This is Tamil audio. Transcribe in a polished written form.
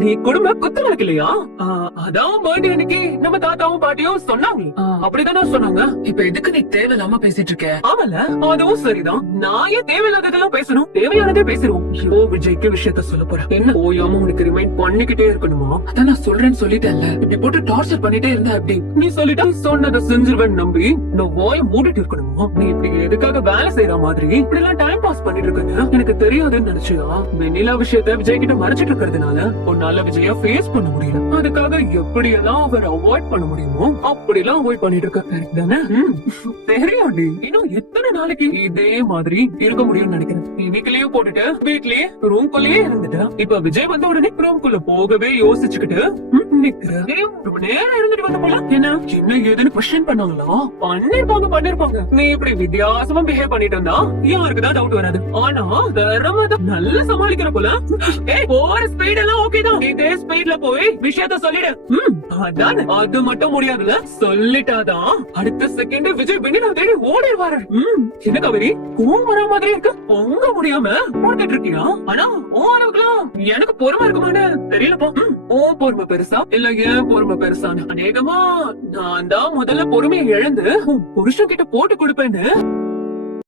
நீ குடும்ப குத்து விளக்கு இல்லையா? அதான் பர்த்டே அன்னைக்கு நம்ம தாத்தாவும் பாட்டியும் சொன்னாங்க. அப்படிதானே சொன்னாங்க. இப்ப எதுக்கு நீ தேவையில்லாம பேசிட்டு இருக்க? ஆமல, அதுவும் சரிதான். நான் ஏன் தேவையில்லாததெல்லாம் பேசணும்? தேவையானதே பேசிடுவோம். ஓ, விஜய்க்கு விஷயத்த சொல்ல போறேன். என்ன ஓயாம உனக்கு ரிமைண்ட் பண்ணிக்கிட்டே இருக்கணுமா? அதான் நான் சொல்றேன்னு சொல்லிட்டேன்ல. இப்படி போட்டு டார்ச்சர் பண்ணிட்டே இருந்தா எப்படி? நீ சொல்லிட்டா சொன்னதை செஞ்சிருவேன் நம்பி நான் வாய மூடிட்டு இருக்கணுமா? நீ இப்படி எதுக்காக வேலை செய்யற மாதிரி இப்படி எல்லாம் டைம் பாஸ் பண்ணிட்டு இருக்கேன்னு எனக்கு தெரியாதுன்னு நினைச்சியா? வெண்ணிலா விஷயத்த விஜய் கிட்ட மறைச்சிட்டு இருக்கிறதுனால உன்னால விஜயா ஃபேஸ் பண்ண முடியல. அதுக்காக எப்படி எல்லாம் அவர் அவாய்ட் பண்ண முடியுமோ அப்படி எல்லாம் அவாய்ட் பண்ணிட்டு இருக்க தானே? தெரியாண்டி இன்னும் எத்தனை நாளைக்கு இதே மாதிரி இருக்க முடியும்னு நினைக்கிறேன். இன்னைக்கு லீவ் போட்டுட்டு வீட்லயே ரூம்குள்ளேயே இருந்துட்டு இப்ப விஜய் வந்த உடனே ரூம்குள்ள போகவே யோசிச்சுக்கிட்டு நிக்கிறேன். ரொம்ப நேரம் இருந்துட்டு வந்த போல என்ன ஏதுன்னு கொஸ்டின் பண்ணாங்களா? பண்ணிருப்பாங்க. நீ இப்படி வித்தியாசமா பிஹேவ் பண்ணிட்டு இருந்தா யாருக்குதான் டவுட் வராது. ஆனா தரமத நல்லா சமாளிக்கிற போல. போற ஸ்பீட் எல்லாம் ஓகே தான். இதே ஸ்பீட்ல போய் விஷயத்த சொல்லிடு. அதான் அது மட்டும் முடியாதுல. சொல்லிட்டாதான் அடுத்த செகண்ட் விஜய் வெண்ணிலா தேடி ஓடிடுவாரு. என்ன கவரி கோவம் வர மாதிரி இருக்கு. பொங்க முடியாம போட்டுட்டு இருக்கியா? ஆனா ஓ அளவுக்குலாம் எனக்கு பொறுமை இருக்குமான்னு தெரியலப்பா. ஓ பொறுமை பெருசா இல்ல ஏன் பொறுமை பெருசான்னு அநேகமா நான் தான் முதல்ல பொறுமையை இழந்து புருஷன் கிட்ட போட்டு கொடுப்பேன்னு